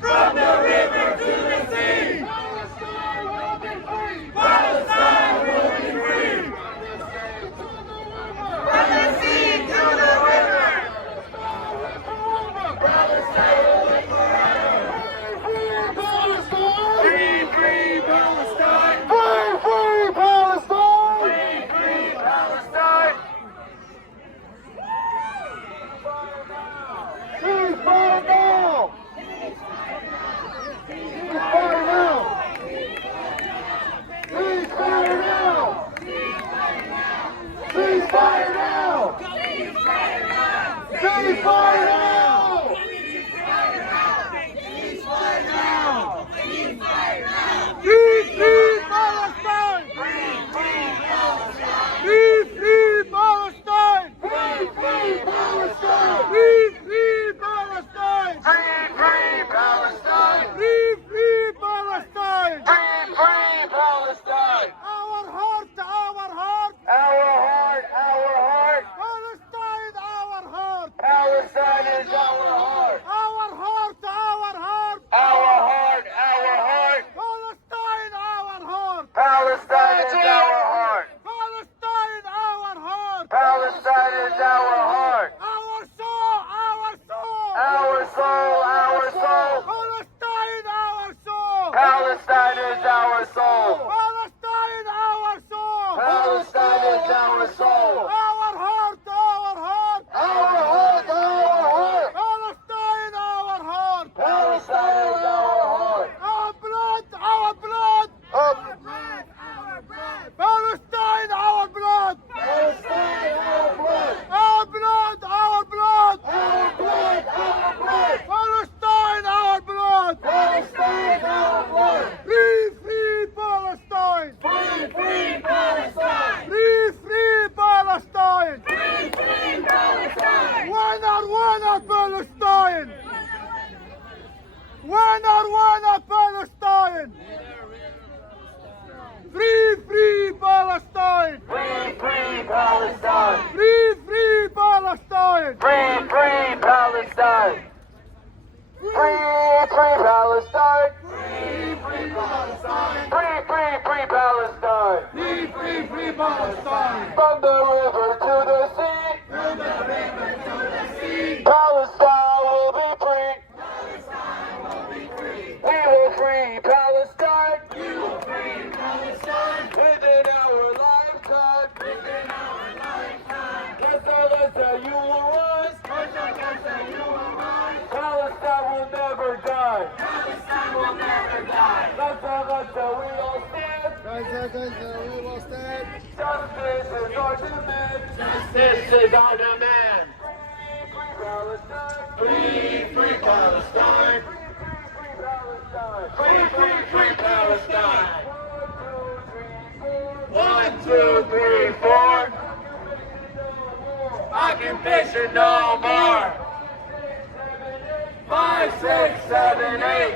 From the river to the sea. Palestine will be free. Palestine will be free. From the sea to the river. Palestine will live forever. Free Palestine. Free, free Palestine. Free, free Palestine. Free, free Palestine. Ceasefire now. Ceasefire now! Ceasefire now! Ceasefire now! Ceasefire now! Free, free Palestine! Free, free Palestine! Free, free Palestine! Free, free Palestine! Free, free Palestine! Free, free Palestine! Free, free Palestine! Free, free Palestine! Our heart, our heart! Our heart, our heart! Palestine, our heart! Palestine is our heart! Our heart, our heart! Our heart, our heart! Palestine, our heart! Palestine is our heart! Palestine, our heart! Palestine is our heart! Our soul, our soul! Our soul, our soul! Palestine, our soul! Palestine is our soul! Palestine, our soul! Palestine is our soul! Our heart, our heart! Our heart, our heart! Palestine, our heart! Palestine is our heart! Our blood, our blood! Our blood, our blood! Palestine, our blood! Palestine, our blood! Our blood, our blood! Our blood, our blood! Palestine, our blood! Palestine, our blood! Free, free Palestine! Free, free Palestine! Free, free Palestine! Free, free Palestine! Winner, winner Palestine! Winner, winner Palestine! Free, free Palestine! Free, free Palestine! Free, free Palestine! Free, free Palestine! Free, free Palestine! Free, free Palestine! Free, free, free Palestine! Free, free, free Palestine! From the river to the sea! From the river to the sea! Palestine will be free! Palestine will be free! We will free Palestine! We will free Palestine! Within our lifetime! Within our lifetime! Gaza, you will rise! Gaza, you will rise! Palestine will never die! Palestine will never die! Gaza, we all stand! Gaza, we will stand! Justice is our demand! Justice is our demand! Free, free Palestine! Free, free, free Palestine! 1, 2, 3, 4! Occupation no more! 5, 6, 7, 8!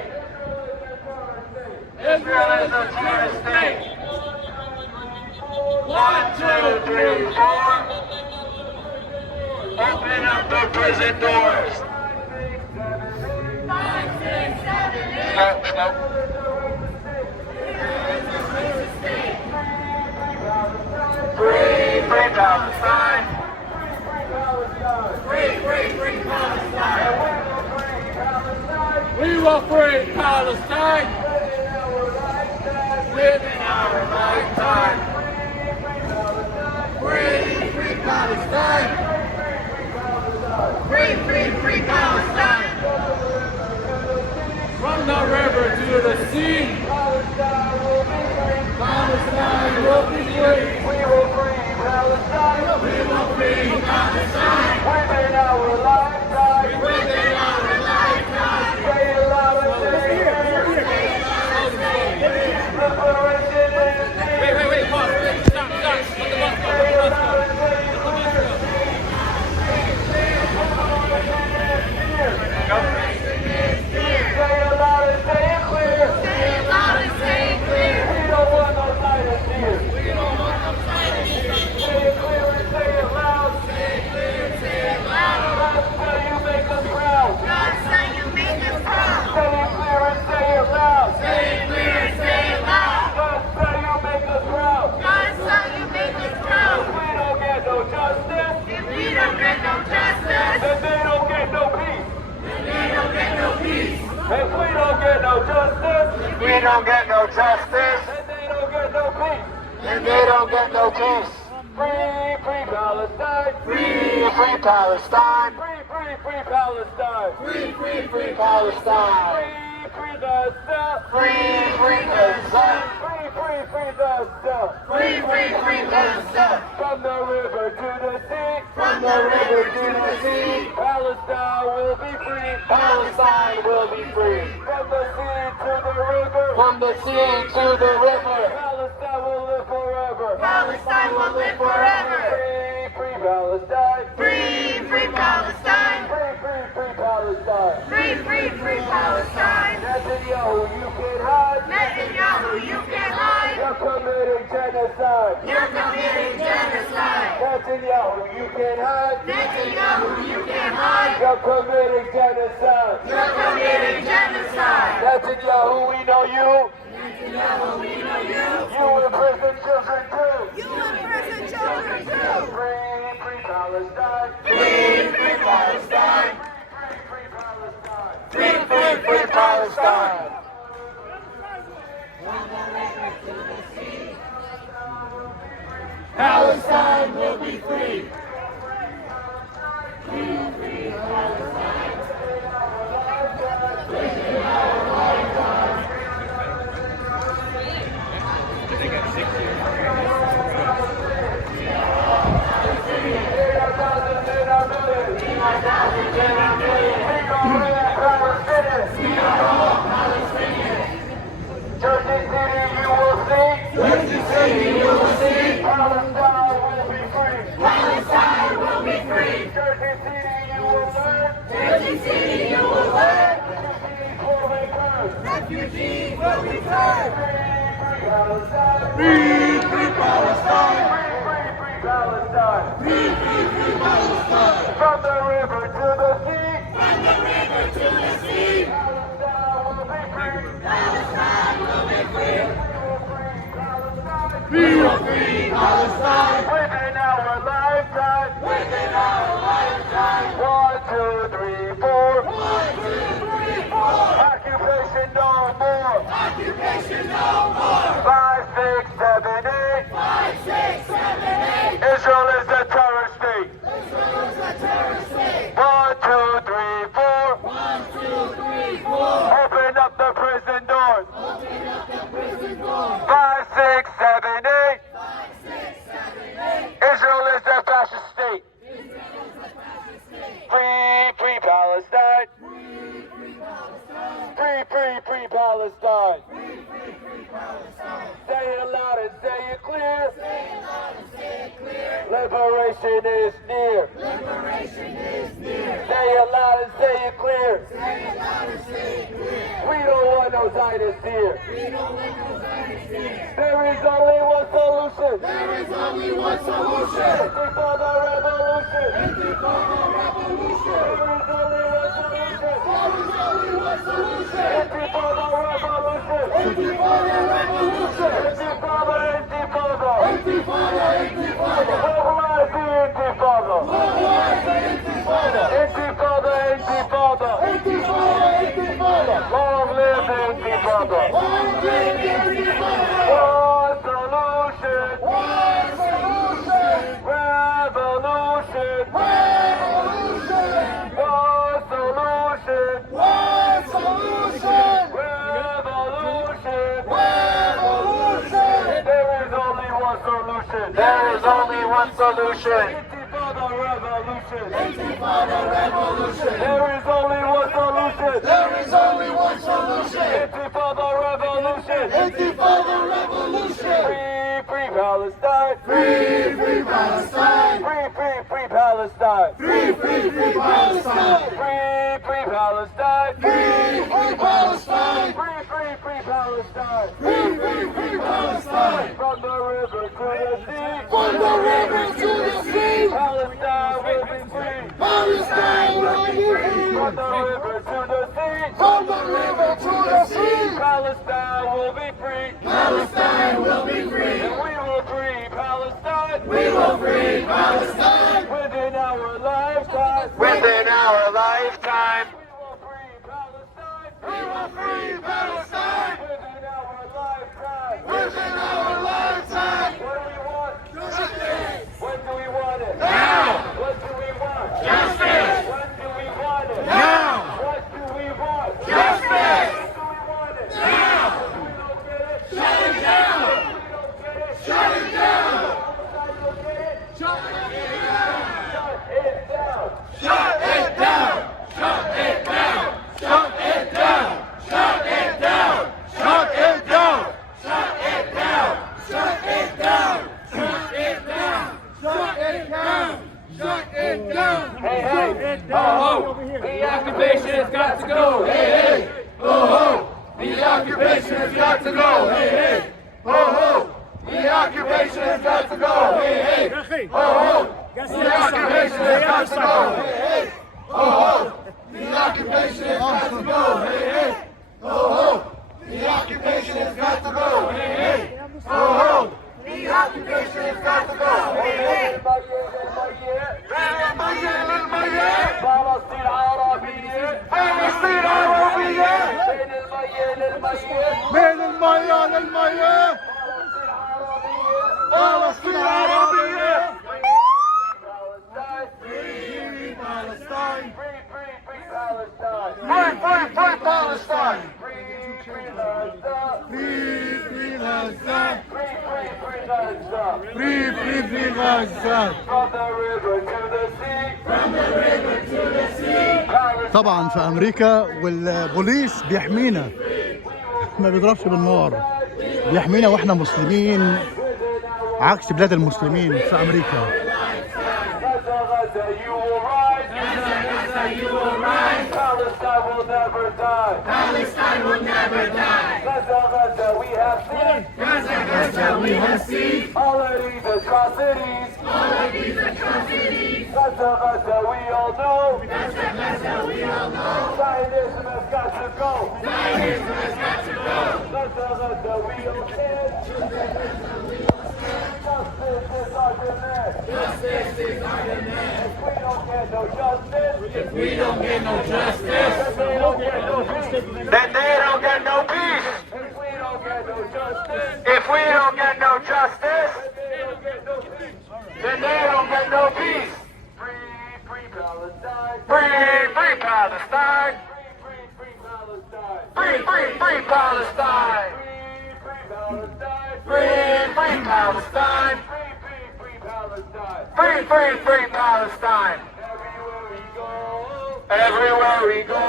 Israel is a terrorist state! 1, 2, 3, 4! Open up the prison doors! 5, 6, 7, 8! Slow. Free, free Palestine! Free, free, free Palestine! We will free Palestine! Within our lifetime! Free, free Palestine! Free, free, free Palestine! From the river to the sea! Palestine will be free! We will free Palestine! We will free Palestine! Within our lifetime! Within our lifetime! Say it louder, say it clear! Liberation is near! Wait, pause, stop, let the bus go. God, say you make If we don't get no justice, we don't get no justice, then they don't get no peace. and they don't get no peace. Free, free Palestine. Free, free Palestine. Free, free, free Palestine. Free, free, free Palestine. Free, free Gaza. Free, free Gaza. Free, free, free Gaza. Free, free, free Gaza. From the river to the sea. From the river to the sea. Palestine will be free. Palestine will be free. From the sea to the river. From the sea to the river. Palestine will live forever. Palestine will live forever. Free, free Palestine. Free, free Palestine. Free, free, free Palestine. Free, free, free Palestine. Netanyahu, you can't hide. Netanyahu, you can't hide. You're committing genocide. You're committing genocide. Netanyahu, you can't hide. Netanyahu, you can't hide. You're committing genocide. You're committing genocide. Netanyahu, we know you. Netanyahu, we know you. You imprison children too. You imprison children too. Free, free Palestine. Free, free Palestine. Free, free Palestine. Free, free, free Palestine. Palestine will be free. Jersey City, you will see. Jersey City, you will see. Palestine will be free. Palestine will be free. Jersey City, you will learn. Jersey City, you will learn. Refugees will return. Free, free Palestine. Free, free Palestine. Free, free, free Palestine. From the river to the sea. From the river to the sea. Palestine will be free. Palestine will be free. We will free Palestine. within our lifetime. Within our lifetime. 1, 2, 3, 4. 1, 2, 3, 4. Occupation no more. Occupation no more. 5, 6, 7, 8. 5, 6, 7, 8. Israel is a terrorist state. Israel is a terrorist state. 1, 2, 3, 4. 1, 2, 3, 4. Open up the prison doors. Open up the prison door. 5, 6, 7, 8. 5, 6, 7, 8. Israel is a fascist state. Israel is a fascist state. Free, free Palestine. Free, free Palestine. Free, free, free Palestine. Free, free, free Palestine. Say it loud and say it clear. Say it loud and say it clear. Liberation is near. Liberation is near. Say it loud and say it clear. Say it loud and say it clear. We don't want no Zionists here. We don't want no Zionists here. There is only one solution. There is only one solution. For the revolution. For the revolution. There is only one solution. There is only one solution. For the revolution. For the revolution. Intifada, intifada. Intifada, intifada. Mobilize the intifada. Mobilize the intifada. Intifada, intifada. Intifada, intifada. Long live the intifada. Long live the intifada. One solution. One solution. Revolution. Revolution. One solution. One solution. Revolution. Revolution. There is only one solution. There is only one solution. Intifada revolution. Intifada revolution. There is only one solution. There is only one solution. Intifada revolution. Intifada revolution. Free, free Palestine. Free, free Palestine. Free, free, free Palestine. Free, free, free Palestine. Free, free Palestine. Free, free Palestine. Free, free, free Palestine. Free, free, free Palestine. From the river to the sea. From the river to the sea. Palestine will be free. Palestine will be free. From the river to the sea. From the river to the sea. Palestine will be free. Palestine will be free. And we will free Palestine. We will free Palestine. Within our lifetime. Within our lifetime. We will free Palestine. We to go. Hey, hey. Ho, ho. The occupation has got to go. Hey, hey. Ho, ho. The occupation has got to go. Hey, hey. Ho, ho. The occupation has got to go. Hey, hey. Ho, ho. The occupation has got to go. Hey, hey. Ho, ho. The occupation has got to go. Hey, hey. Ho, ho. The occupation has got to go. Hey, hey. فلسطين عربية فلسطين عربية بين المية للمية من المية للمية فلسطين عربية Free Palestine. Free Palestine. Free Palestine Free Gaza Free Gaza From the river to the sea. From the river to the sea. طبعا في امريكا والبوليس بيحمينا، ما بيضربش بالنار، بيحمينا واحنا مسلمين عكس بلاد المسلمين في امريكا. Gaza, you will rise. Gaza, you will rise. Palestine will never die. Palestine will never die. Gaza, we have seen. Gaza, we have seen. All of these atrocities. All of these atrocities. Gaza, we all know. Gaza, we all know. Zionism has got to go. Zionism has got to go. Gaza, we all stand. Justice is our demand. Justice is our demand. If we don't get no justice, if we don't get no justice, then they don't get no peace. Then they don't get no peace. If we don't get no justice, if we don't get no justice, then they don't get no peace. Free Palestine. Free Palestine. Free Palestine. Free Palestine. Free Palestine. Free Palestine. Free Palestine. Everywhere we go,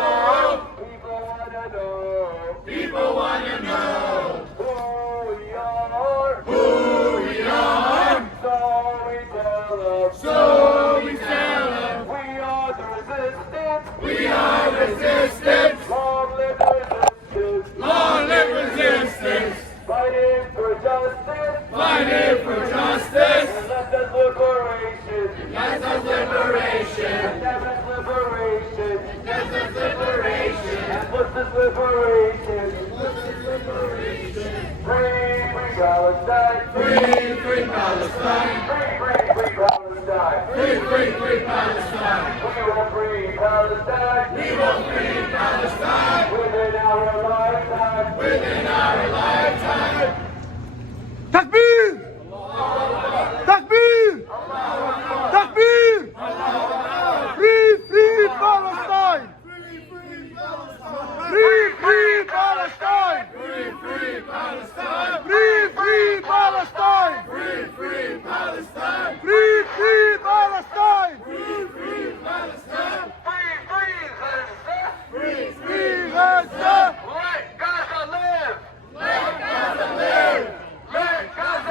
people wanna know. People wanna know who we are. Who we are. So we tell them. So we tell them. We are the resistance. We are resistance. Long live resistance. Long live resistance. Fighting for justice. Fighting for justice. And let us liberation. Let us liberation. Let us liberation. Let us liberation. And what's this liberation? What's this liberation? Free Palestine. Free Palestine. Free Palestine. Free Palestine. We want free Palestine. We want free Palestine. Within our lifetime. Within our lifetime. تكبير تكبير تكبير Free Palestine Free Palestine Free Palestine. Free Palestine Free Palestine. Free Palestine Free Palestine. Free Gaza Let Gaza live. Let Gaza live. Let Gaza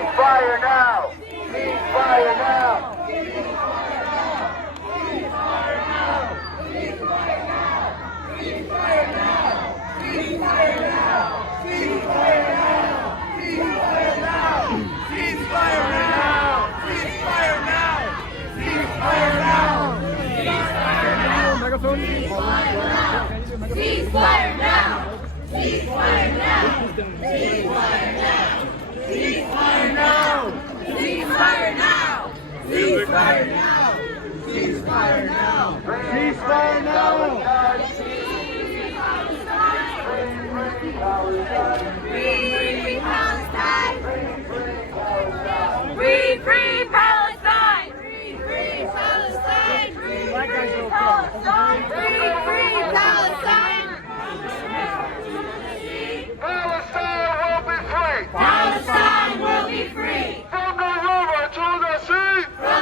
Ceasefire now! Ceasefire now! Ceasefire now! Ceasefire now! Ceasefire now! Ceasefire now! Ceasefire now! Ceasefire now! Ceasefire now! Ceasefire now! Free Palestine! Free Palestine! Free Palestine! Free Palestine! Free Palestine! Palestine will be free! From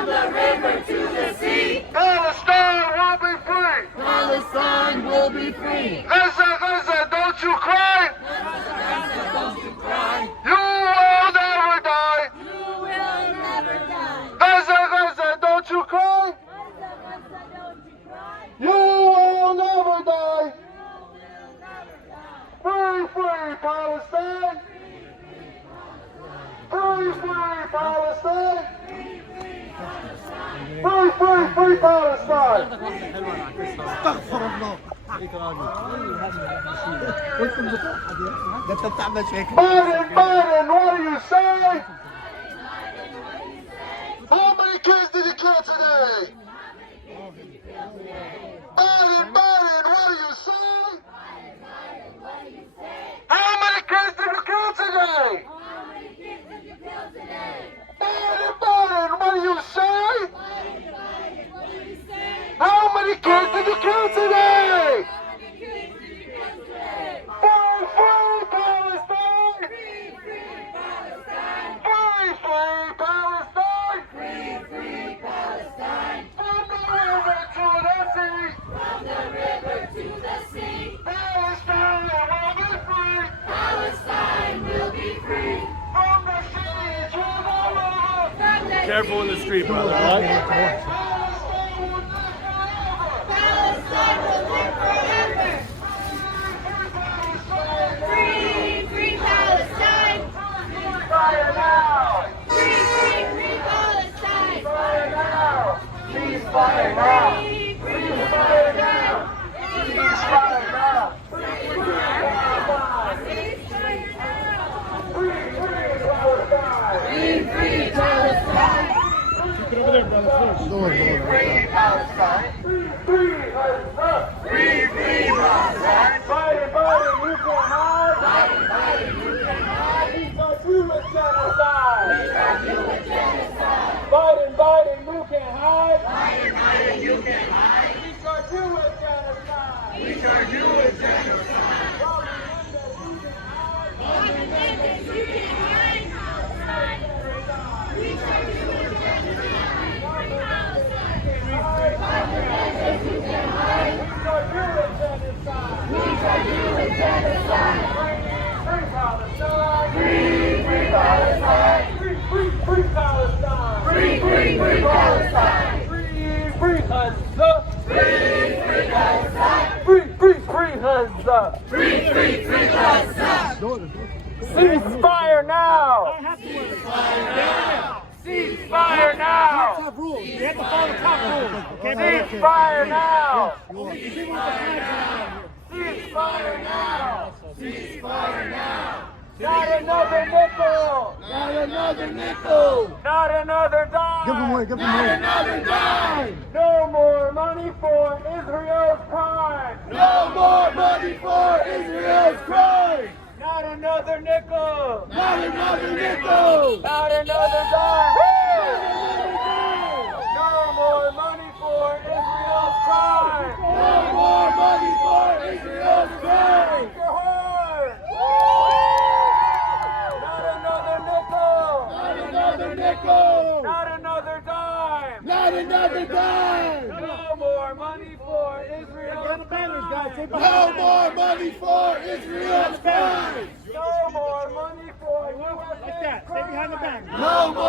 the river to the sea! Palestine will be free! Palestine will be free! Gaza, Gaza, don't you cry! Don't you cry! You will never die! You will never die! Gaza, Gaza, don't you cry! Don't you cry! You will never die! You will never die! Free Palestine! Free Palestine! Free Palestine! استغفر الله. ده انت بتعمل شكل. Biden, Biden, what do you say? How many kids did you kill today? Biden, Biden, what do you say? How many kids did you kill today? Biden, Biden, what do you say? How many kids did you kill today? Free Palestine! Free Palestine! Free Palestine! From the river to the sea! From the river to the sea! Palestine will be free! Palestine will be free! From the sea to the river! From the Careful in the street, brother. Palestine will live forever! Palestine will live forever! Free Palestine! Fire now! Free Palestine! Fire now! Ceasefire now! Ceasefire now! Ceasefire now! Free Palestine! Keep it over there, brother. Close. Free Palestine! Free Palestine! Free Palestine! Biden, Biden, you can hide! Biden, Biden, you can hide! We shall do a genocide! We shall do a genocide! Biden, Biden, you can hide! Biden, Biden, you can hide! We shall do a genocide! We shall do a genocide! You can hide! We shall do a genocide! You can hide! We shall do a genocide! Free Palestine! Free Palestine! Free Palestine! Free Palestine! Free Gaza! Free Palestine! Free Gaza! Free Gaza! Ceasefire now! Ceasefire now! Top rules. You have to follow the top rules. Okay, brother? Ceasefire now! Ceasefire now. Ceasefire now! Not another nickel! Not another nickel. Not another dime! Give him away, give him Not away. another dime. No more money for Israel's crime! No more money for Israel's crime. Not another nickel! Not another nickel. Not another dime! No more money for Israel's crime! No more money for Israel's crime. Your heart! Not another nickel! Not another nickel. Not another dime! Not another dime. No more money for Israel's crime! No more money for Israel's crime. No more money for USA Like that. Stay behind the back. No more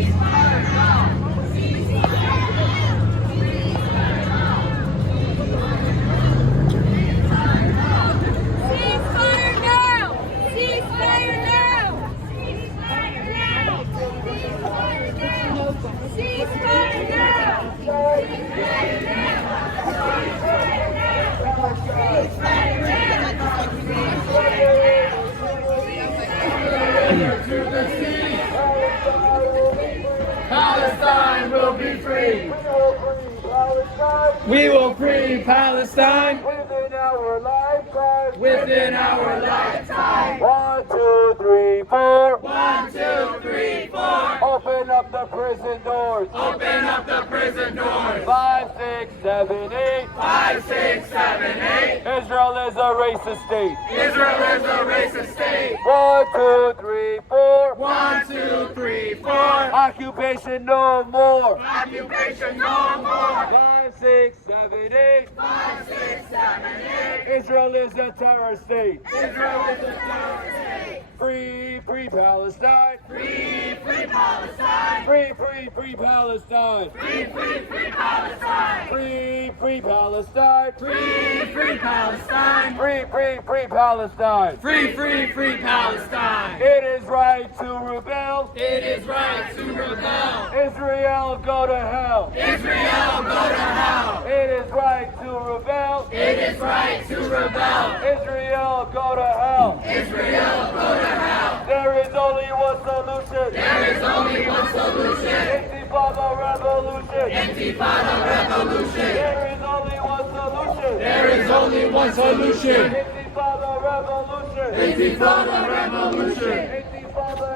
We will free Palestine within our lifetime. within our lifetime. 1, 2, 3, 4. 1, 2, 3, 4. Open up the prison doors. Open up the prison doors. 5, 6, 7, 8. 5, 6, 7, 8. Israel is a racist state. Israel is a racist state. 1, 2, 3, 4. 1, 2, 3, 4. Occupation no more. Occupation no more. 5, 6, 7, 8. 5, 6, 7, 8. Israel is a terror state. Israel is a terror state. Free, free Palestine. Free, free Palestine. Free, free, free Palestine. Free, free, free Palestine. Free, free Palestine. Free, free Palestine. Free, free, free Palestine. Free, free, free Palestine. It is right to rebel. It is right to rebel. Israel, go to hell. Israel, go to hell. It is right to rebel. It is right to rebel. Israel, go to hell. Israel, go to hell. There is only one solution. There is only one solution. Intifada revolution. Intifada revolution. There is only one solution. There is only one solution. Intifada revolution. Intifada revolution. Intifada,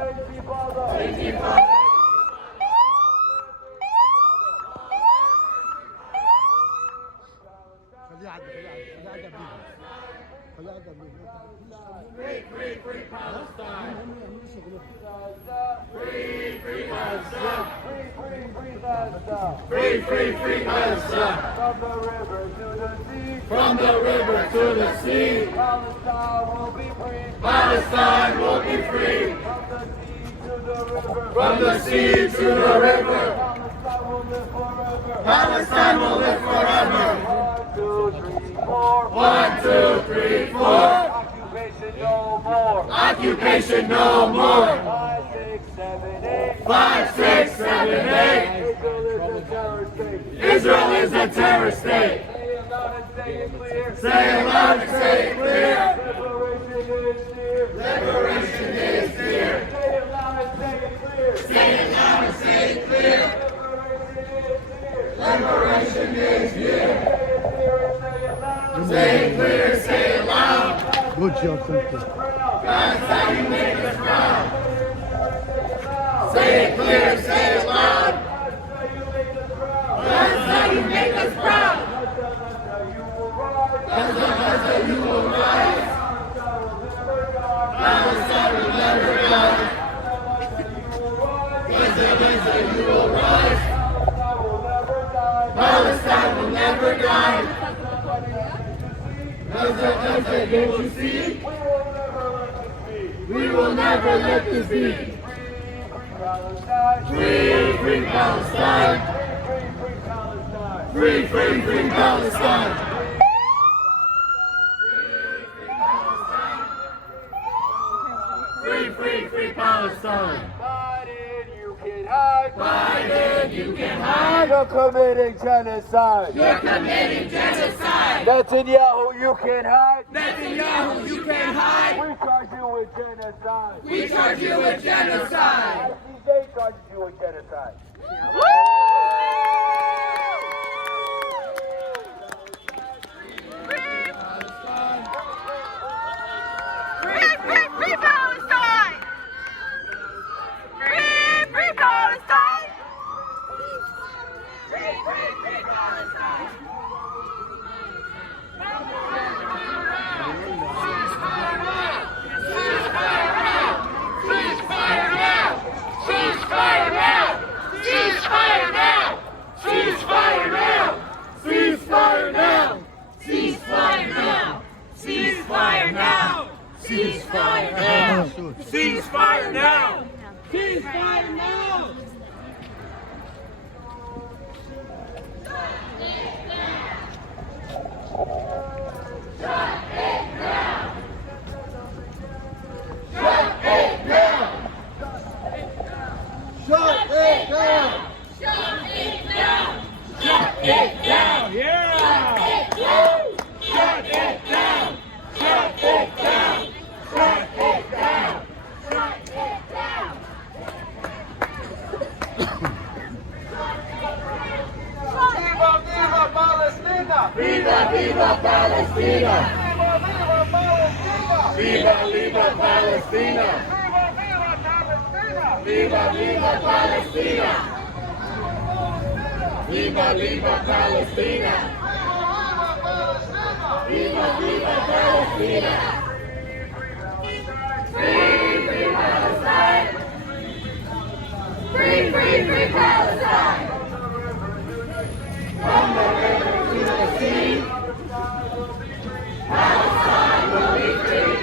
intifada. Free, free, free Palestine. Free, free Palestine. Free, free, free Palestine. Free, free, free Palestine. From the river to the sea. From the river to the sea. Palestine will be free. Palestine will be free. From the sea to the river. From the sea to the river. Palestine will live forever. Palestine will live forever. 1, 2, 3, 4. 1, 2, 3, 4. Occupation no more. Occupation no more. 5, 6, 7, 8. 5, 6, 7, 8. Israel is a terror state. Israel is a terror state. Say it loud and say it clear. Say it loud and say it clear. Liberation is here. Liberation is here. Say it loud and say it clear. Say it loud and say it clear. Liberation is here. Liberation is here. Say it clear, say it loud. Say it clear, say it loud. Good job, thank you. That's how you make us proud. Say it clear, say it loud. That's how you make us proud. That's how you will rise. Palestine will never die. That's how you will rise. Palestine will never die. That's how you will see. We will never let this be. Free, free Palestine. Free, free, free Palestine. Free, free, free Palestine. Biden, you can hide. Biden, you can hide. You're committing genocide. You're committing genocide. Netanyahu, you can hide. Netanyahu, you can hide. We charge you with genocide. We charge you with genocide. ICJ charges you with genocide. Free, free, free Palestine! Free, free Palestine! Free, free, free Palestine! Ceasefire now! Ceasefire now! Ceasefire now! Ceasefire now! Ceasefire now! Ceasefire now! Ceasefire now! Ceasefire now! Ceasefire now! Ceasefire now! Ceasefire now. Ceasefire now! Shut it down! Shut it down! Shut it down. Yeah. Shut it down. Shut it down. Shut it down. Shut it down! Viva, viva, Viva, viva Palestina! Viva, viva Palestina! Viva, viva Palestina! Viva, viva Palestina! Viva, viva Palestina! Free, free Palestine! Free, free, free Palestine! From the river to the sea, Palestine will be free.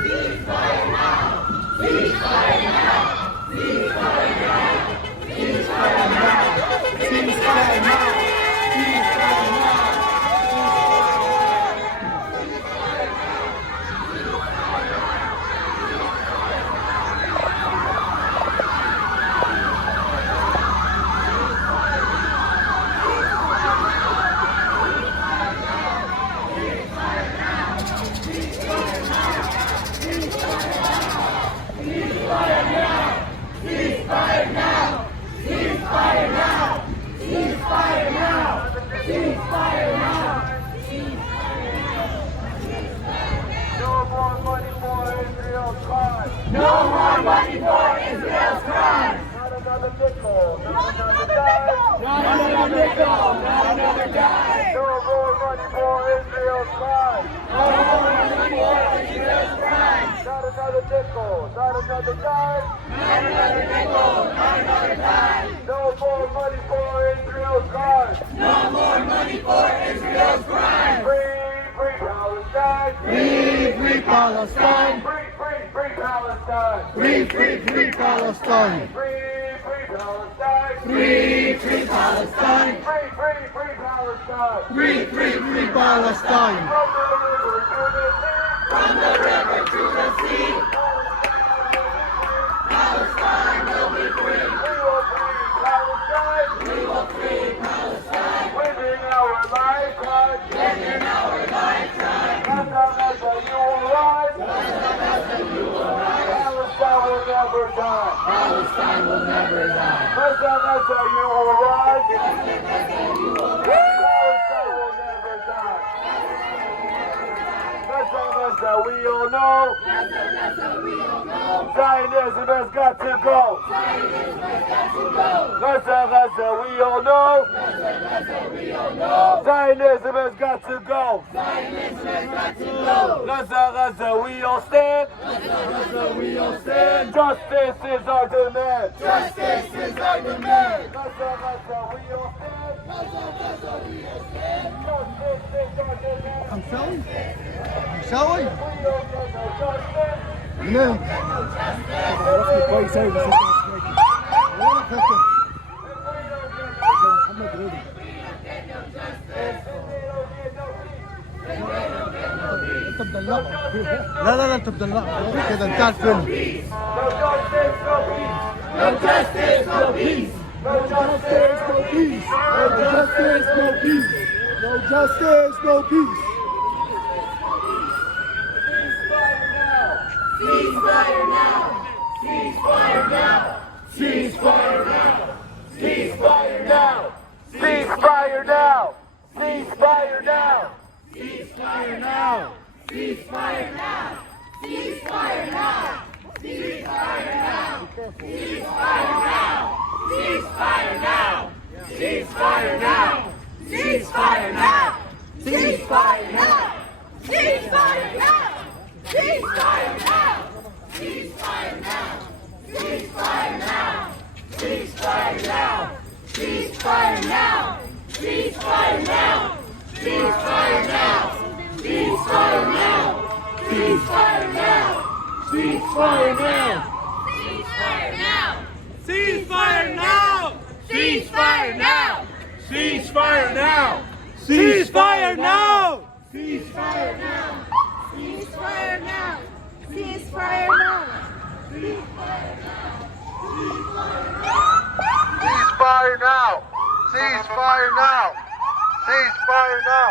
Ceasefire now! Ceasefire now! Ceasefire now! Ceasefire now! Ceasefire now! Ceasefire now! Ceasefire now! Ceasefire now! Ceasefire now! Ceasefire now! No more money for Israel's crime. No more money for Israel's crime! Not another nickel. Not another dime. Not another nickel! Not another dime! No more money for Israel's crime. No more money for Israel's crime! Not another nickel. Not another dime. Not another nickel! Not another dime! No more money for Israel's crime. No more money for Israel's crime! Free, free Palestine. Free, free Palestine. Free, free, free Palestine. Free, free, free Palestine. Free, free Palestine. Free, free Palestine! Free, free, free Palestine. Free, free, free Palestine. From the river to the sea. From the river to the sea, Palestine will be free. We will free Palestine. We will free Palestine Within our lifetime. within our lifetime. Gaza, you will rise. Palestine will never die. Palestine will never die. Gaza, you will rise. Palestine will Palestine will never die. Gaza, we all know. we all know. Zionism has got to go. Zionism has got to go. Gaza, we all know. We all know. Zionism has got to go. Zionism has got to go. Gaza, we all stand. We all stand. Justice is our demand. Justice is our demand. Gaza, we all stand. Justice is our demand. I'm selling. I'm selling. We don't get no justice. No. كويس قوي بس انت مش فاكر. ولا فاكر. محمد رضا. انت مدلعه. لا لا لا انت مدلعه كده انتهى الفيلم. No justice, no peace. No justice, no peace. No justice, no peace. No justice, no peace. No justice, no peace. Ceasefire now! Ceasefire now! Ceasefire now. Ceasefire now. Ceasefire now. Ceasefire now. Ceasefire now! Ceasefire now! Ceasefire now! Ceasefire now! Ceasefire now! Ceasefire now! Ceasefire now! Ceasefire now! Ceasefire now! Ceasefire now! Ceasefire now! Ceasefire now! Ceasefire now! Ceasefire now! Ceasefire now! Ceasefire now! Ceasefire now! Ceasefire now! Ceasefire now! Ceasefire now. Ceasefire now! Ceasefire now. Ceasefire now! Ceasefire now. Ceasefire now. Ceasefire now! Ceasefire now! Ceasefire now! Ceasefire now. Ceasefire now. Ceasefire now.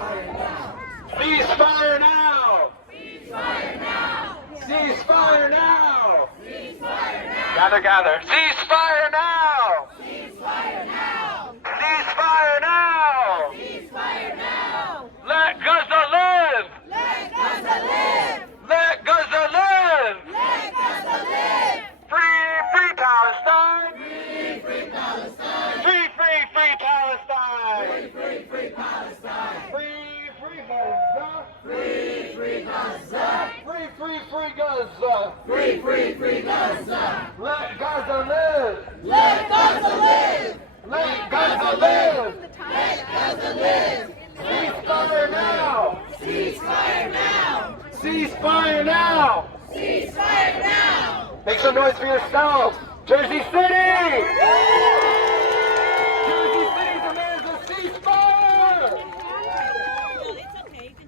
Ceasefire now! Ceasefire now! Gather, gather. Ceasefire now! Ceasefire now! Let Gaza live! Let Gaza live! Free, free Palestine! Free Palestine! Free, free, free Palestine! Free, free Palestine! Free, free Gaza! Free, free Gaza! Free, free, free Gaza! Free, free, free Gaza! Let Gaza live! Let Gaza live! Let Gaza live! Let Gaza live! Ceasefire now! Ceasefire now! Ceasefire now! Ceasefire now! Make some noise for yourself! Jersey City! Jersey City demands a ceasefire!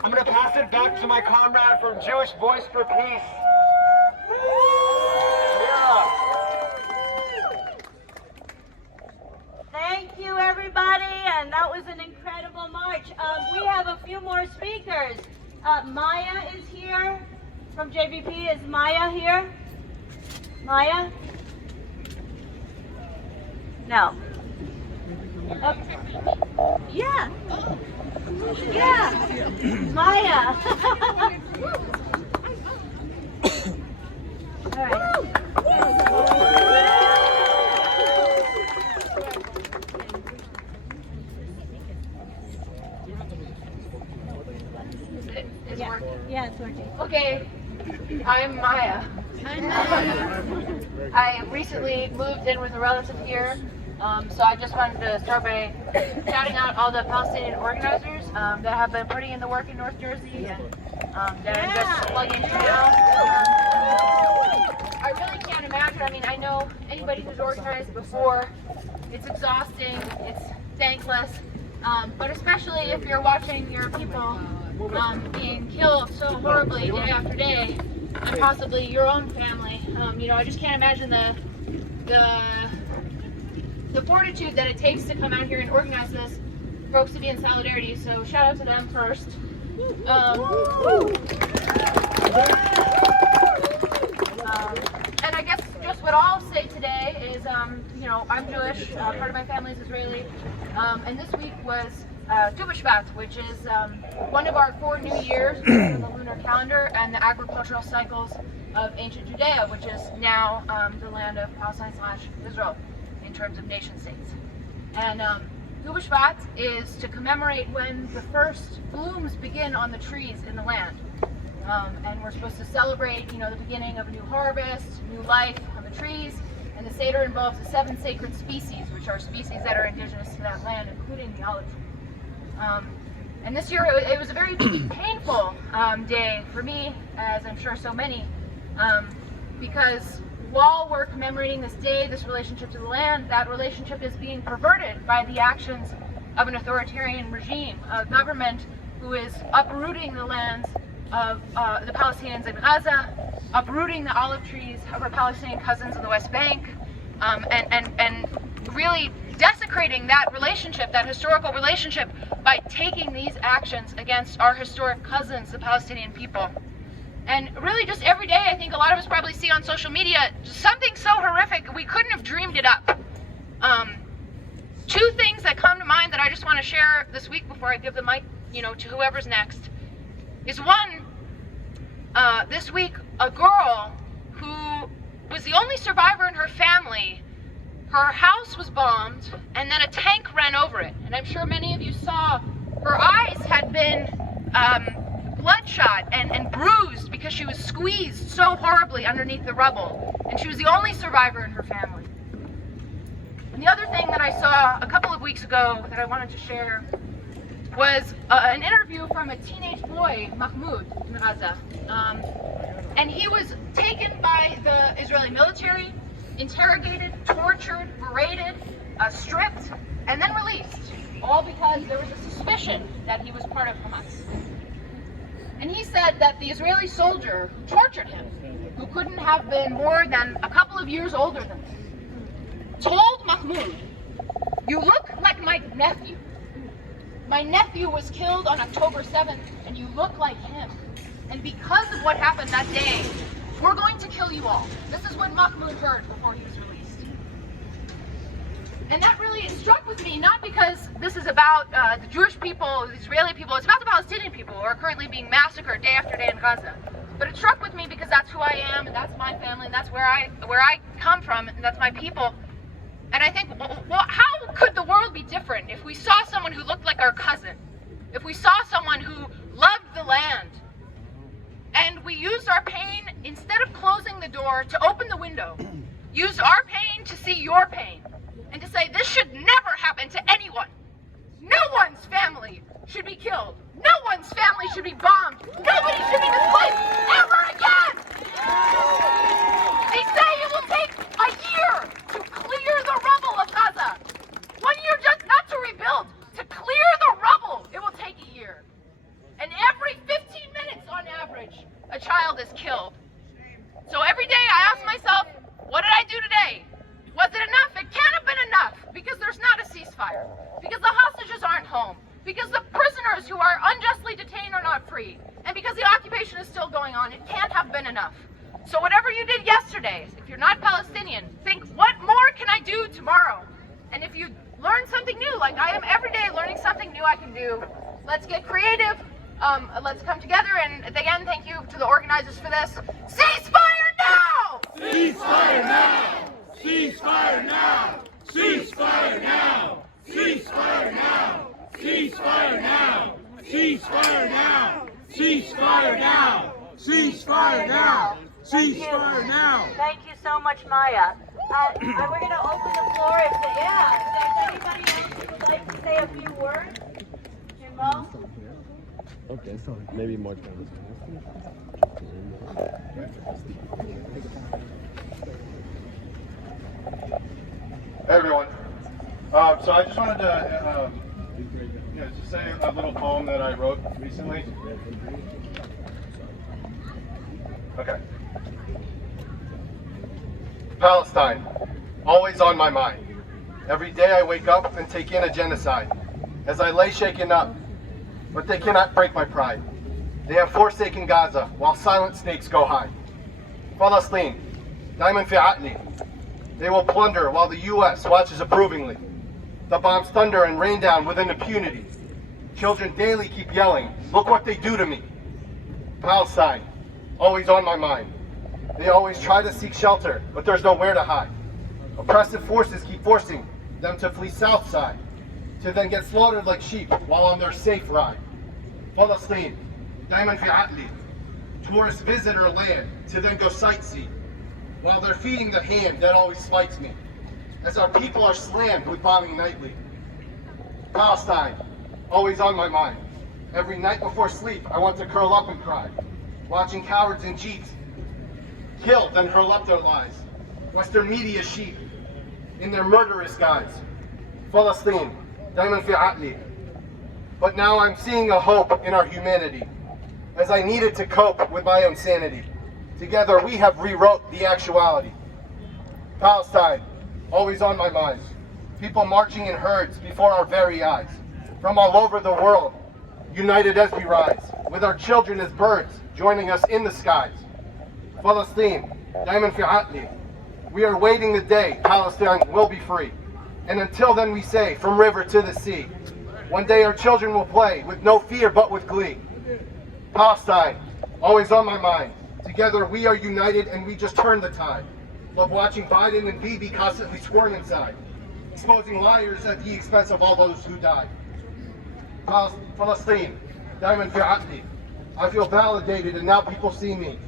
I'm gonna pass it back to my comrade from Jewish Voice for Peace. Yeah. Thank you, everybody, and that was an incredible march. We have a few more speakers. Maya is here from JVP. Is Maya here? Maya? No. Yeah. Yeah. Maya. All right. Yeah, it's working. Okay, I'm Maya. I recently moved in with a relative here, so I just wanted to start by shouting out all the Palestinian organizers that have been putting in the work in North Jersey and that are just plugging in now. I really can't imagine. I mean, I know anybody who's organized before, it's exhausting, it's thankless, but especially if you're watching your people being killed so horribly day after day, and possibly your own family. You know, I just can't imagine the fortitude that it takes to come out here and organize this, folks to be in solidarity. So shout out to them first. And I guess just what I'll say today is, you know, I'm Jewish, part of my family is Israeli, and this week was Tu B'Shvat, which is one of our 4 new years in the lunar calendar and the agricultural cycles of ancient Judea, which is now the land of Palestine/Israel in terms of nation states. And Tu B'Shvat is to commemorate when the first blooms begin on the trees in the land. And we're supposed to celebrate, you know, the beginning of a new harvest, new life on the trees. And the Seder involves the 7 sacred species, which are species that are indigenous to that land, including the olive tree. And this year it was a very painful day for me, as I'm sure so many, because while we're commemorating this day, this relationship to the land, that relationship is being perverted by the actions of an authoritarian regime, a government who is uprooting the lands of the Palestinians in Gaza, uprooting the olive trees of our Palestinian cousins in the West Bank, and really desecrating that relationship, that historical relationship, by taking these actions against our historic cousins, the Palestinian people. And really just every day, I think a lot of us probably see on social media something so horrific we couldn't have dreamed it up. 2 things that come to mind that I just want to share this week before I give the mic, you know, to whoever's next, is one, this week, a girl who was the only survivor in her family. Her house was bombed, and then a tank ran over it. And I'm sure many of you saw her eyes had been bloodshot and bruised because she was squeezed so horribly underneath the rubble. And she was the only survivor in her family. And the other thing that I saw a couple of weeks ago that I wanted to share was an interview from a teenage boy, Mahmoud, in Gaza. And he was taken by the Israeli military, interrogated, tortured, berated, stripped, and then released, all because there was a suspicion that he was part of Hamas. And he said that the Israeli soldier who tortured him, who couldn't have been more than a couple of years older than him, told Mahmoud, "You look like my nephew. My nephew was killed on October 7th, and you look like him. And because of what happened that day, we're going to kill you all. This is what Mahmoud heard before he was released. And that really struck with me, not because this is about the Jewish people, the Israeli people, it's about the Palestinian people who are currently being massacred day after day in Gaza. But it struck with me because that's who I am, and that's my family, and that's where I come from, and that's my people. And I think, well, how could the world be different if we saw someone who looked like our cousin? If we saw someone who loved the land? And we used our pain, instead of closing the door, to open the window. Used our pain to see your pain. And to say, this should never happen to anyone. No one's family should be killed. No one's family should be bombed. Nobody should be displaced ever again! They say it will take a year to clear the rubble of Gaza. 1 year just not to rebuild, to clear the rubble, it will take a year. And every 15 minutes on average, a child is killed. So every day I ask myself, what did I do today? Was it enough? It can't have been enough because there's not a ceasefire, because the hostages aren't home, because the prisoners who are unjustly detained are not free, and because the occupation is still going on. It can't have been enough. So whatever you did yesterday, if you're not Palestinian, think, what more can I do tomorrow? And if you learn something new, like I am every day learning something new I can do, let's get creative. Let's come together, and again, thank you to the organizers for this. Ceasefire now! Ceasefire now! Ceasefire now! Ceasefire now! Ceasefire now! Ceasefire now! Ceasefire now! Ceasefire now! Ceasefire now! Ceasefire now! Thank you so much, Maya. We're going to open the floor if there's anybody else who would like to say a few words. Mo? Okay, maybe more time. Hey everyone. So I just wanted to just say a little poem that I wrote recently. Okay. Palestine, always on my mind. Every day I wake up and take in a genocide. As I lay shaken up, but they cannot break my pride. They have forsaken Gaza while silent snakes go high. Palestine, Diamond fi Atli. They will plunder while the U.S. watches approvingly. The bombs thunder and rain down with impunity. Children daily keep yelling, look what they do to me. Palestine, always on my mind. They always try to seek shelter, but there's nowhere to hide. Oppressive forces keep forcing them to flee south side, to then get slaughtered like sheep while on their safe ride. Palestine, Diamond fi Atli. Tourists visit our land to then go sightsee, while they're feeding the hand that always spites me, as our people are slammed with bombing nightly. Palestine, always on my mind. Every night before sleep, I want to curl up and cry, watching cowards in jeeps kill, then hurl up their lies. Western media sheep in their murderous guise. Palestine, Diamond fi Atli. But now I'm seeing a hope in our humanity, as I needed to cope with my own sanity. Together we have rewrote the actuality. Palestine, always on my mind. People marching in herds before our very eyes. From all over the world, united as we rise, with our children as birds, joining us in the skies. Palestine, Diamond fi Atli. We are waiting the day Palestine will be free. And until then we say, from river to the sea, one day our children will play with no fear but with glee. Palestine, always on my mind. Together we are united and we just turn the tide. Love watching Biden and Bibi constantly squirm inside, exposing liars at the expense of all those who died. Palestine, Diamond fi Atli. I feel validated and now people see me.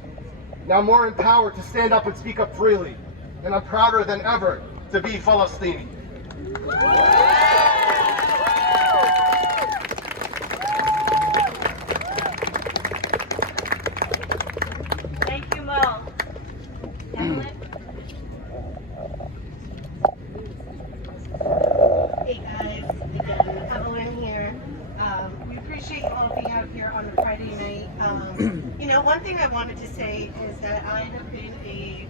Now more empowered to stand up and speak up freely. And I'm prouder than ever to be Palestinian. Thank you, Mo. Evelyn? Hey guys, again, Evelyn here. We appreciate you all being out here on a Friday night. One thing I wanted to say is that I have been a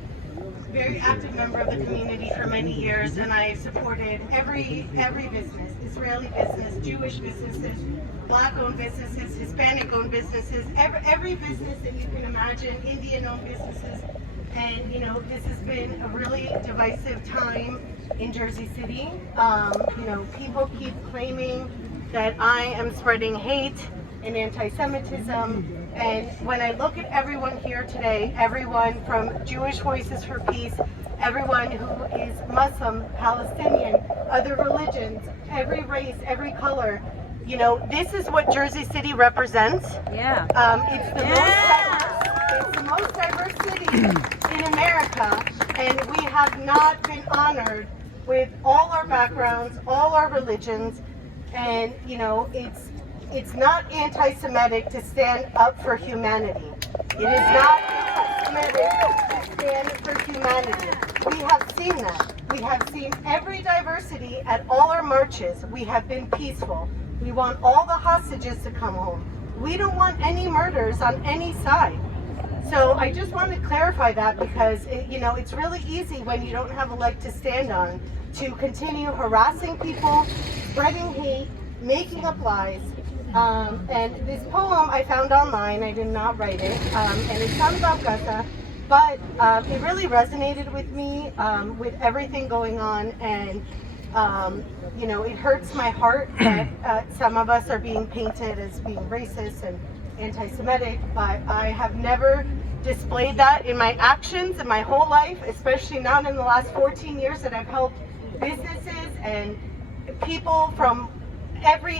very active member of the community for many years, and I supported every business, Israeli business, Jewish businesses, Black-owned businesses, Hispanic-owned businesses, every business that you can imagine, Indian-owned businesses. And you know, this has been a really divisive time in Jersey City. You know, people keep claiming that I am spreading hate and anti-Semitism. And when I look at everyone here today, everyone from Jewish Voices for Peace, everyone who is Muslim, Palestinian, other religions, every race, every color, you know, this is what Jersey City represents. Yeah. It's the most diverse city in America, and we have not been honored with all our backgrounds, all our religions, and you know, it's not anti-Semitic to stand up for humanity. It is not anti-Semitic to stand for humanity. We have seen that. We have seen every diversity at all our marches. We have been peaceful. We want all the hostages to come home. We don't want any murders on any side. So I just want to clarify that because you know, it's really easy when you don't have a leg to stand on to continue harassing people, spreading hate, making up lies. And this poem I found online, I did not write it, and it's not about Gaza, but it really resonated with me with everything going on, and you know, it hurts my heart that some of us are being painted as being racist and anti-Semitic, but I have never displayed that in my actions in my whole life, especially not in the last 14 years that I've helped businesses and people from every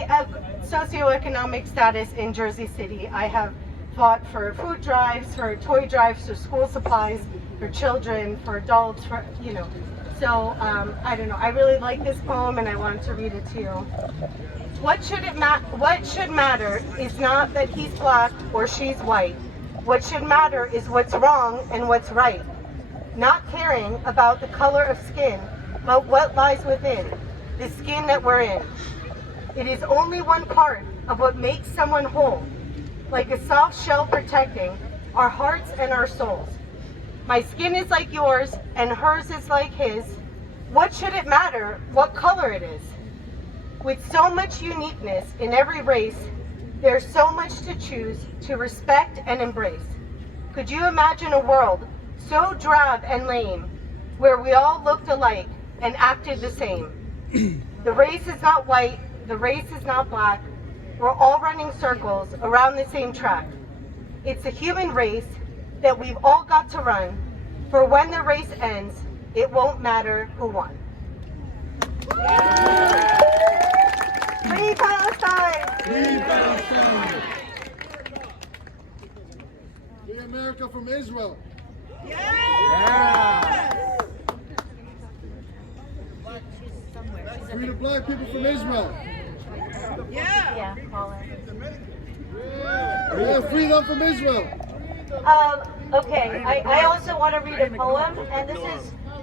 socioeconomic status in Jersey City. I have fought for food drives, for toy drives, for school supplies, for children, for adults, for, you know. So, I don't know, I really like this poem and I wanted to read it to you. What should matter is not that he's black or she's white. What should matter is what's wrong and what's right. Not caring about the color of skin, but what lies within, the skin that we're in. It is only one part of what makes someone whole, like a soft shell protecting our hearts and our souls. My skin is like yours and hers is like his. What should it matter what color it is? With so much uniqueness in every race, there's so much to choose, to respect and embrace. Could you imagine a world so drab and lame, where we all looked alike and acted the same? The race is not white, the race is not black. We're all running circles around the same track. It's a human race that we've all got to run, for when the race ends, it won't matter who won. Free Palestine! Free Palestine! Free America from Israel! Free the black people from Israel! Yeah, Free them from Israel! Okay, I also want to read a poem, and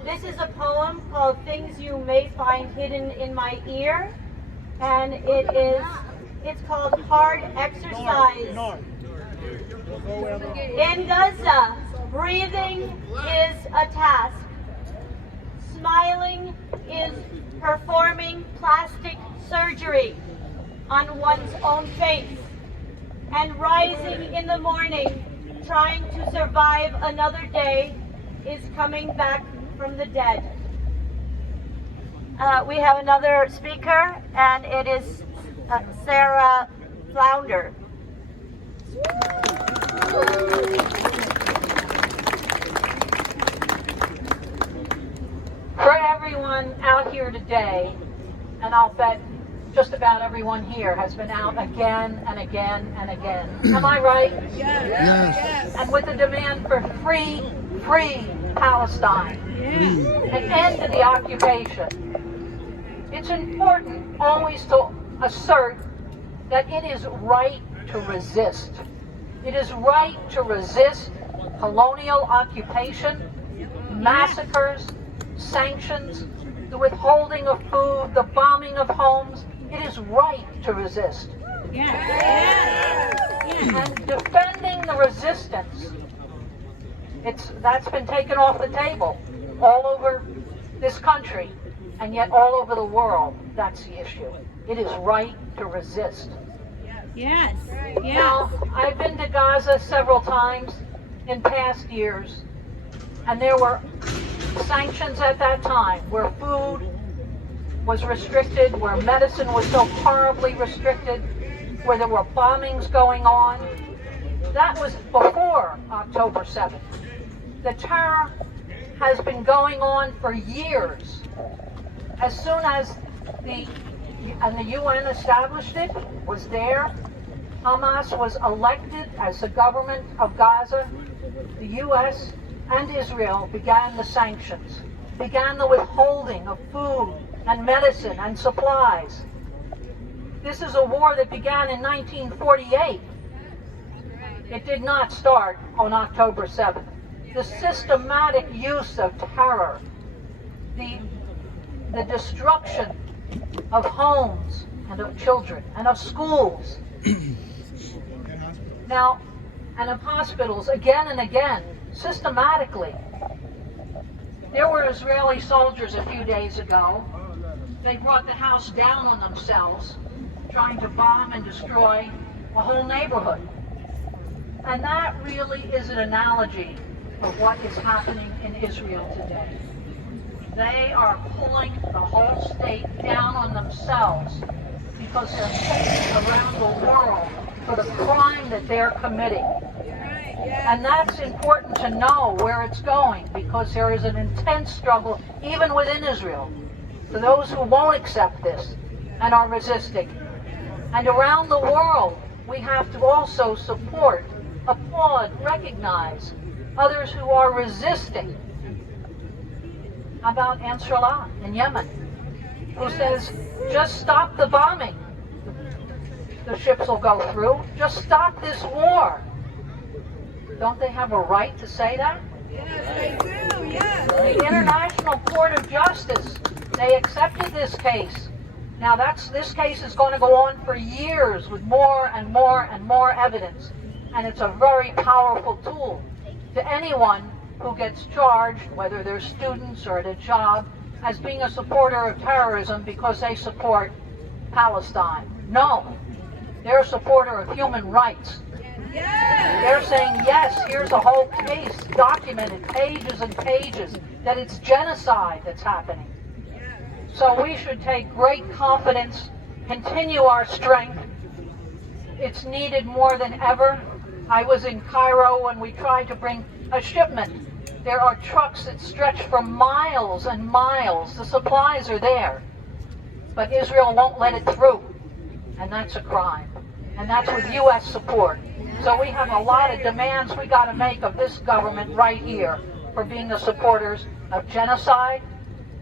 this is a poem called Things You May Find Hidden in My Ear, and it's called Hard Exercise. In Gaza, breathing is a task. Smiling is performing plastic surgery on one's own face, and rising in the morning trying to survive another day is coming back from the dead. We have another speaker, and it is Sarah Flounder. For everyone out here today, and I'll bet just about everyone here has been out again and again and again. Am I right? Yes. And with the demand for free Palestine, an end to the occupation. It's important always to assert that it is right to resist. It is right to resist colonial occupation, massacres, sanctions, the withholding of food, the bombing of homes. It is right to resist. And defending the resistance That's been taken off the table all over this country, and yet all over the world. That's the issue. It is right to resist. Yes. Now, I've been to Gaza several times in past years, and there were sanctions at that time where food was restricted, where medicine was so horribly restricted, where there were bombings going on. That was before October 7th. The terror has been going on for years. As soon as the UN established it, was there, Hamas was elected as the government of Gaza, the US and Israel began the sanctions, began the withholding of food and medicine and supplies. This is a war that began in 1948. It did not start on October 7th. The systematic use of terror, the destruction of homes and of children and of schools. Now, and of hospitals again and again, systematically. There were Israeli soldiers a few days ago. They brought the house down on themselves, trying to bomb and destroy a whole neighborhood. And that really is an analogy of what is happening in Israel today. They are pulling the whole state down on themselves because they're facing around the world for the crime that they're committing. And that's important to know where it's going, because there is an intense struggle even within Israel for those who won't accept this and are resisting. And around the world, we have to also support, applaud, recognize others who are resisting. How about Ansarallah in Yemen, who says, just stop the bombing. The ships will go through. Just stop this war. Don't they have a right to say that? Yes, they do, yes. The International Court of Justice, they accepted this case. Now this case is going to go on for years with more and more and more evidence. And it's a very powerful tool to anyone who gets charged, whether they're students or at a job, as being a supporter of terrorism because they support Palestine. No, they're a supporter of human rights. They're saying, yes, here's a whole case, documented, pages and pages, that it's genocide that's happening. So we should take great confidence, continue our strength. It's needed more than ever. I was in Cairo when we tried to bring a shipment. There are trucks that stretch for miles and miles. The supplies are there. But Israel won't let it through. And that's a crime. And that's with U.S. support. So we have a lot of demands we got to make of this government right here for being the supporters of genocide.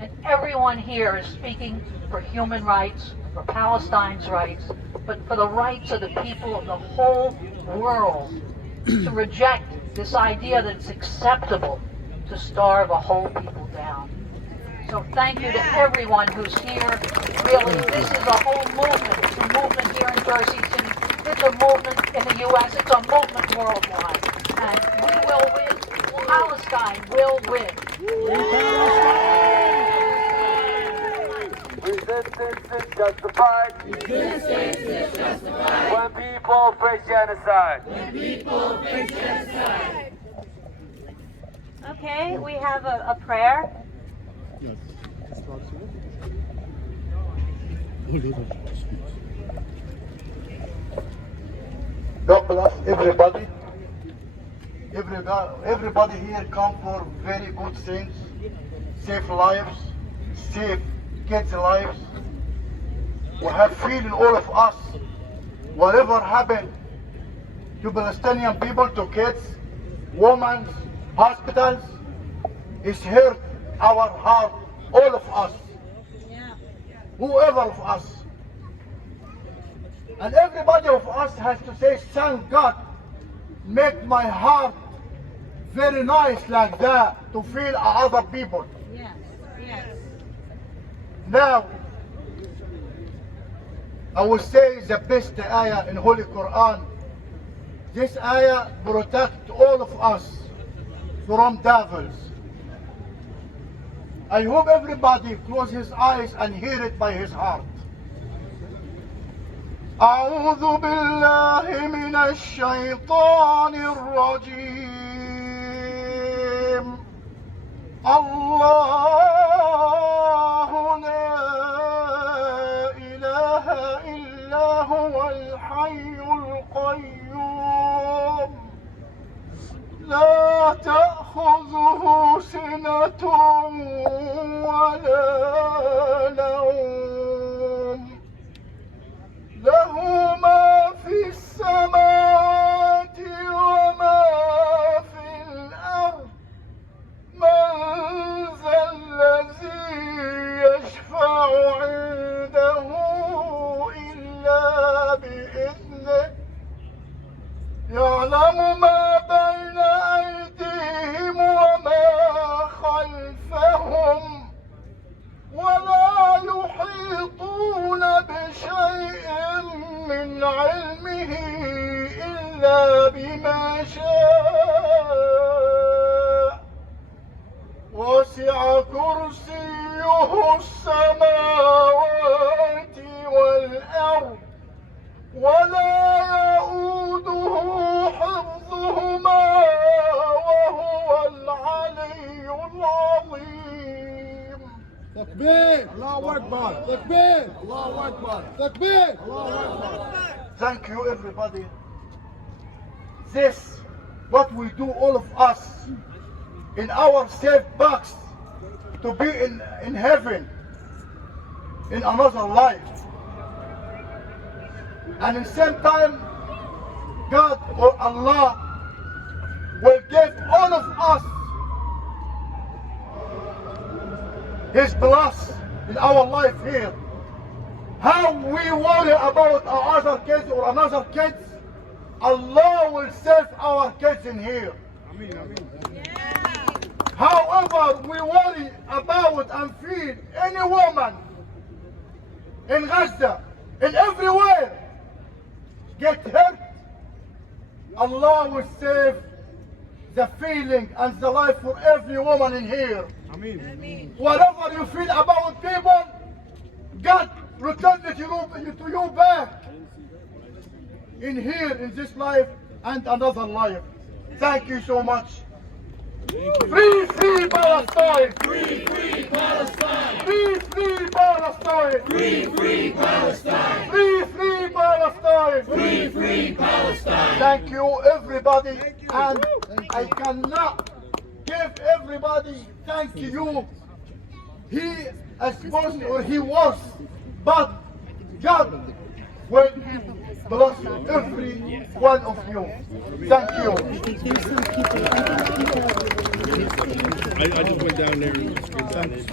And everyone here is speaking for human rights, for Palestine's rights, but for the rights of the people of the whole world to reject this idea that it's acceptable to starve a whole people down. So thank you to everyone who's here. Really, this is a whole movement. It's a movement here in Jersey City. It's a movement in the U.S. It's a movement worldwide. And we will win. Palestine will win. Resistance is justified. Resistance is justified. When people face genocide. When people face genocide. Okay, we have a prayer. God bless everybody. Everybody here come for very good things. Save lives, save kids' lives. We have feeling, all of us, whatever happened to Palestinian people, to kids, women, hospitals, it's hurt our heart, all of us. Whoever of us. And everybody of us has to say, thank God, make my heart very nice like that, to feel other people. Yes, yes. Now, I will say the best ayah in Holy Quran. This ayah protect all of us. from devils. I hope everybody close his eyes and hear it by his heart. أعوذ بالله من الشيطان الرجيم. الله لا إله إلا هو الحي القيوم لا تأخذه سنة ولا نوم له ما في السماوات وما في الأرض من ذا الذي يشفع عنده إلا بإذنه يعلم ما بين أيديهم وما خلفهم ولا يحيطون بشيء من علمه إلا بما شاء وسع كرسيه السماوات والأرض ولا يؤوده حفظهما وهو العلي العظيم. تكبير الله أكبر تكبير الله أكبر تكبير. Thank you everybody. This, what we do all of us in our safe box to be in heaven in another life. And in the same time, God or Allah will give all of us His bless in our life here. How we worry about our other kids or another kids, Allah will save our kids in here. However, we worry about and feel any woman in Gaza, in everywhere, get hurt, Allah will save the feeling and the life for every woman in here. Whatever you feel about people, God return it to you back in here, in this life and another life. Thank you so much. Free, free Palestine! Free, free Palestine! Free, free Palestine! Free, free Palestine! Free, free Palestine! Free, free Palestine! Thank you, everybody. And I cannot give everybody thank you. He is supposed or he was, but God will bless every one of you. Thank you. I just went down there and screenshot it.